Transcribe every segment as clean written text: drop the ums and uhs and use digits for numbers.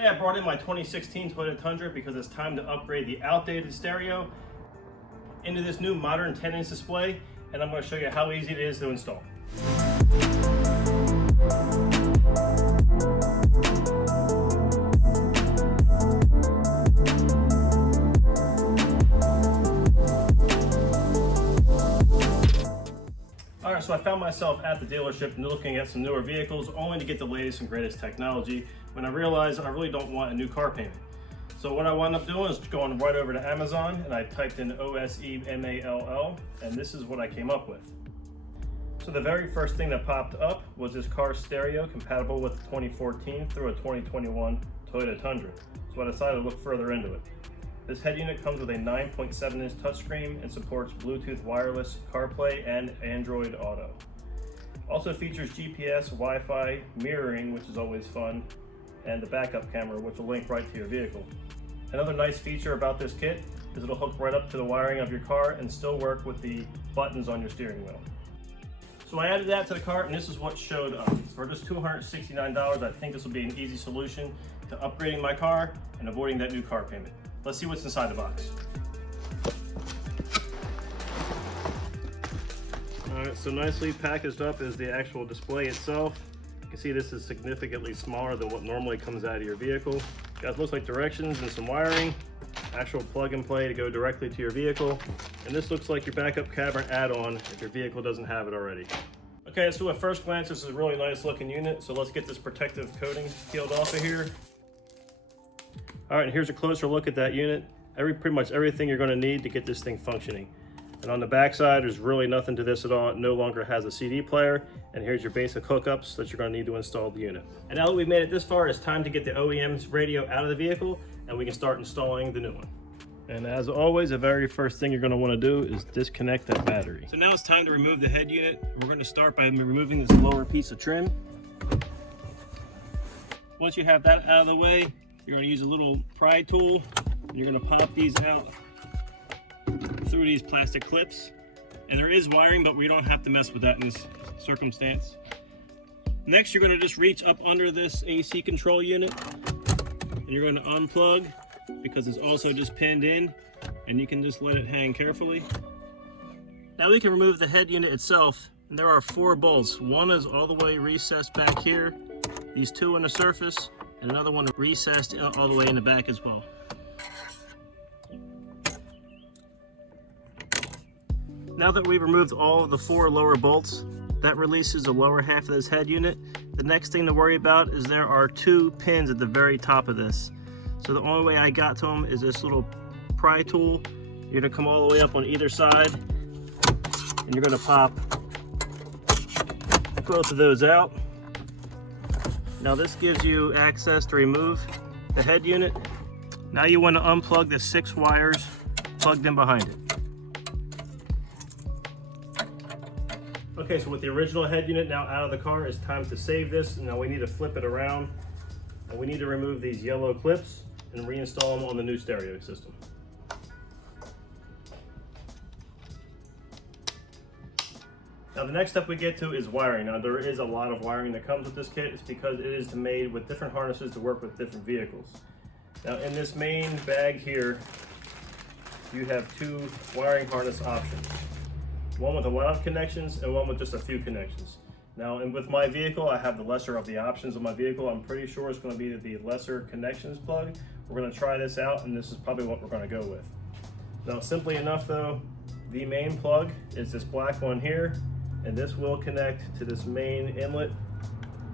Today I brought in my 2016 Toyota Tundra because it's time to upgrade the outdated stereo into this new modern 10-inch display, and I'm going to show you how easy it is to install. Alright, so I found myself at the dealership and looking at some newer vehicles only to get the latest and greatest technology when I realized I really don't want a new car payment. So what I wound up doing is going right over to Amazon and I typed in OSEMALL, and this is what I came up with. So the very first thing that popped up was this car stereo compatible with 2014 through a 2021 Toyota Tundra. So I decided to look further into it. This head unit comes with a 9.7-inch touchscreen and supports Bluetooth wireless, CarPlay, and Android Auto. Also features GPS, Wi-Fi, mirroring, which is always fun, and the backup camera, which will link right to your vehicle. Another nice feature about this kit is it'll hook right up to the wiring of your car and still work with the buttons on your steering wheel. So I added that to the cart and this is what showed up. For just $269, I think this will be an easy solution to upgrading my car and avoiding that new car payment. Let's see what's inside the box. Alright, so nicely packaged up is the actual display itself. You can see this is significantly smaller than what normally comes out of your vehicle. Got looks like directions and some wiring, actual plug and play to go directly to your vehicle, and this looks like your backup camera add-on if your vehicle doesn't have it already. Okay, so at first glance this is a really nice looking unit, so let's get this protective coating peeled off of here. Alright, and here's a closer look at that unit. Pretty much everything you're going to need to get this thing functioning. And on the back side, there's really nothing to this at all. It no longer has a CD player. And here's your basic hookups that you're going to need to install the unit. And now that we've made it this far, it's time to get the OEM's radio out of the vehicle and we can start installing the new one. And as always, the very first thing you're going to want to do is disconnect that battery. So now it's time to remove the head unit. We're going to start by removing this lower piece of trim. Once you have that out of the way, you're going to use a little pry tool. And you're going to pop these out through these plastic clips. And there is wiring, but we don't have to mess with that in this circumstance. Next, you're going to just reach up under this AC control unit. And you're going to unplug because it's also just pinned in. And you can just let it hang carefully. Now we can remove the head unit itself. And there are 4 bolts. One is all the way recessed back here. These 2 on the surface. And another one recessed all the way in the back as well. Now that we've removed all of the 4 lower bolts, that releases the lower half of this head unit. The next thing to worry about is there are 2 pins at the very top of this. So the only way I got to them is this little pry tool. You're gonna come all the way up on either side and you're gonna pop both of those out. Now this gives you access to remove the head unit. Now you want to unplug the 6 wires plugged in behind it. Okay, so with the original head unit now out of the car, it's time to save this. Now we need to flip it around and we need to remove these yellow clips and reinstall them on the new stereo system. Now the next step we get to is wiring. Now there is a lot of wiring that comes with this kit. It's because it is made with different harnesses to work with different vehicles. Now in this main bag here, you have 2 wiring harness options. One with a lot of connections and one with just a few connections. Now, and with my vehicle, I have the lesser of the options of my vehicle. I'm pretty sure it's going to be the lesser connections plug. We're going to try this out and this is probably what we're going to go with. Now simply enough though, the main plug is this black one here. And this will connect to this main inlet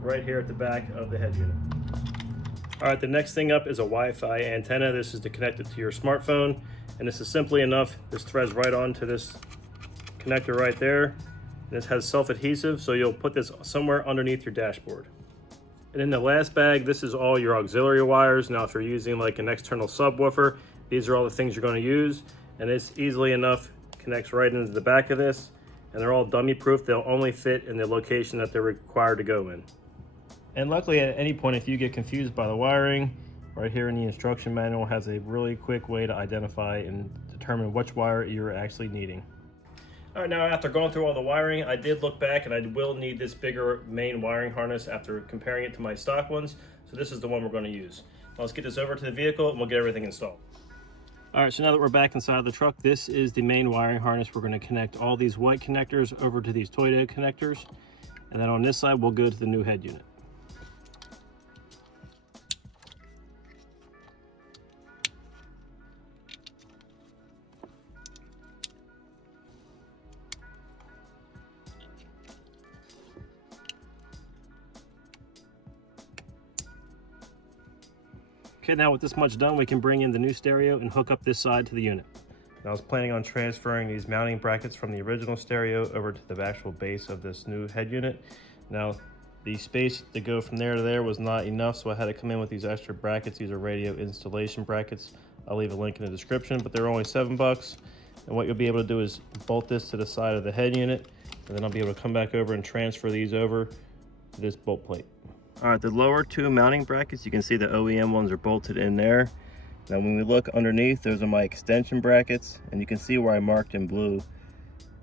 right here at the back of the head unit. All right, the next thing up is a Wi-Fi antenna. This is to connect it to your smartphone. And this is simply enough. This threads right onto this connector right there. This has self-adhesive, so you'll put this somewhere underneath your dashboard. And in the last bag, this is all your auxiliary wires. Now, if you're using like an external subwoofer, these are all the things you're going to use. And it's easily enough connects right into the back of this. And they're all dummy proof. They'll only fit in the location that they're required to go in. And luckily at any point, if you get confused by the wiring, right here in the instruction manual has a really quick way to identify and determine which wire you're actually needing. All right, now after going through all the wiring, I did look back and I will need this bigger main wiring harness after comparing it to my stock ones. So this is the one we're going to use. Now let's get this over to the vehicle and we'll get everything installed. All right, so now that we're back inside the truck, this is the main wiring harness. We're going to connect all these white connectors over to these Toyota connectors. And then on this side, we'll go to the new head unit. Okay, now with this much done, we can bring in the new stereo and hook up this side to the unit. I was planning on transferring these mounting brackets from the original stereo over to the actual base of this new head unit. Now, the space to go from there to there was not enough, so I had to come in with these extra brackets. These are radio installation brackets. I'll leave a link in the description, but they're only $7. And what you'll be able to do is bolt this to the side of the head unit, and then I'll be able to come back over and transfer these over to this bolt plate. All right, the lower two mounting brackets, you can see the OEM ones are bolted in there. Now when we look underneath, those are my extension brackets, and you can see where I marked in blue.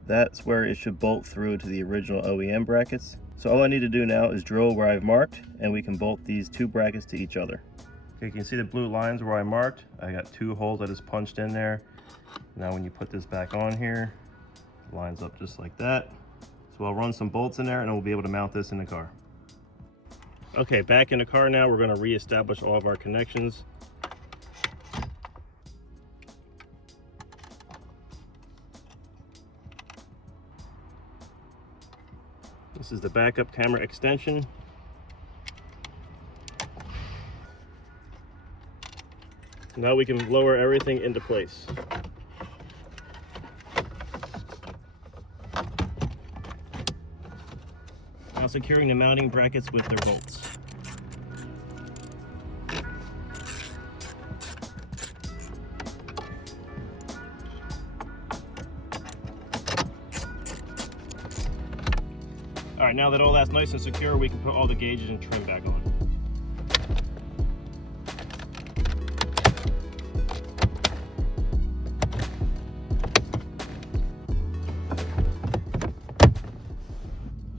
That's where it should bolt through to the original OEM brackets. So all I need to do now is drill where I've marked, and we can bolt these two brackets to each other. Okay, you can see the blue lines where I marked. I got two holes I just punched in there. Now when you put this back on here, it lines up just like that. So I'll run some bolts in there and we'll be able to mount this in the car. Okay, back in the car now, we're going to reestablish all of our connections. This is the backup camera extension. Now we can lower everything into place. Now securing the mounting brackets with their bolts. All right, now that all that's nice and secure, we can put all the gauges and trim back on.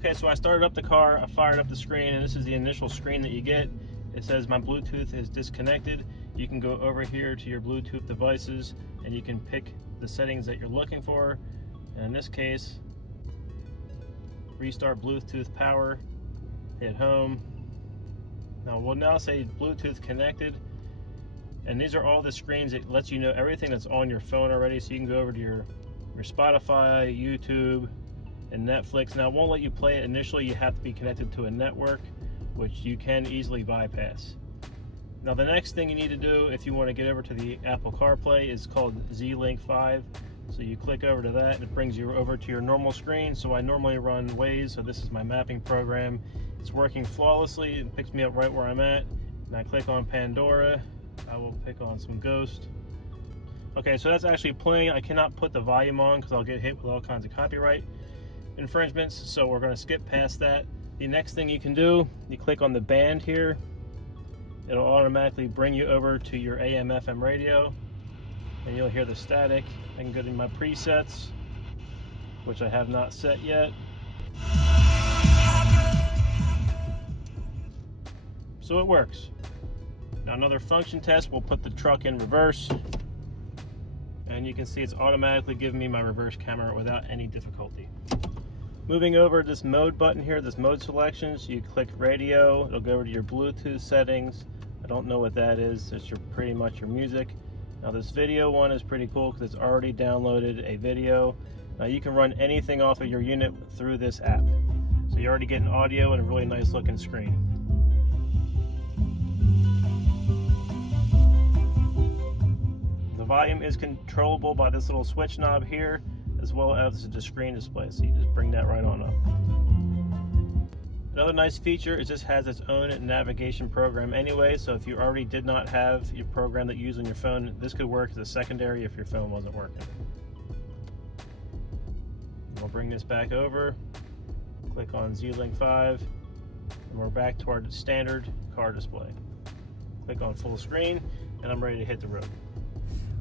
Okay, so I started up the car, I fired up the screen, and this is the initial screen that you get. It says my Bluetooth is disconnected. You can go over here to your Bluetooth devices and you can pick the settings that you're looking for. And in this case, restart Bluetooth power, hit home. Now we'll now say Bluetooth connected. And these are all the screens that lets you know everything that's on your phone already. So you can go over to your Spotify, YouTube, and Netflix. Now it won't let you play it initially. You have to be connected to a network, which you can easily bypass. Now the next thing you need to do if you want to get over to the Apple CarPlay is called Z-Link 5. So you click over to that and it brings you over to your normal screen. So I normally run Waze, so this is my mapping program. It's working flawlessly. It picks me up right where I'm at. And I click on Pandora. I will pick on some Ghost. Okay, so that's actually playing. I cannot put the volume on because I'll get hit with all kinds of copyright infringements, so we're going to skip past that. The next thing you can do, you click on the band here. It'll automatically bring you over to your AM FM radio and you'll hear the static. I can go to my presets, which I have not set yet. So it works. Now another function test, we'll put the truck in reverse and you can see it's automatically giving me my reverse camera without any difficulty. Moving over to this mode button here, this mode selections, you click radio, it'll go over to your Bluetooth settings. I don't know what that is, it's pretty much your music. Now this video one is pretty cool because it's already downloaded a video. Now you can run anything off of your unit through this app. So you're already getting audio and a really nice looking screen. The volume is controllable by this little switch knob here, as well as the screen display, so you just bring that right on up. Another nice feature is this has its own navigation program anyway, so if you already did not have your program that you use on your phone, this could work as a secondary if your phone wasn't working. We'll bring this back over, click on Z-Link 5, and we're back to our standard car display. Click on full screen, and I'm ready to hit the road.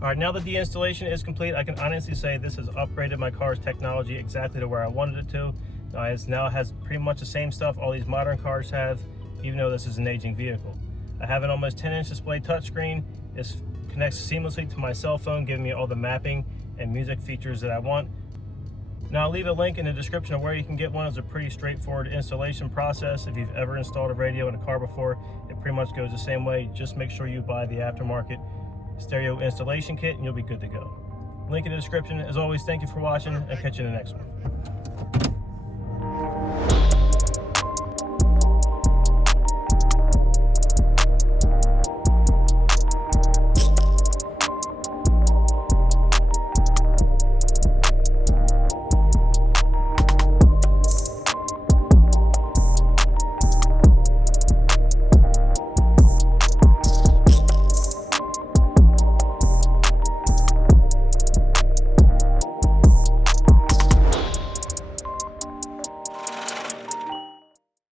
All right, now that the installation is complete, I can honestly say this has upgraded my car's technology exactly to where I wanted it to. It now has pretty much the same stuff all these modern cars have, even though this is an aging vehicle. I have an almost 10-inch display touchscreen. It connects seamlessly to my cell phone, giving me all the mapping and music features that I want. Now I'll leave a link in the description of where you can get one. It's a pretty straightforward installation process. If you've ever installed a radio in a car before, it pretty much goes the same way. Just make sure you buy the aftermarket stereo installation kit and you'll be good to go. Link in the description. As always, thank you for watching and catch you in the next one.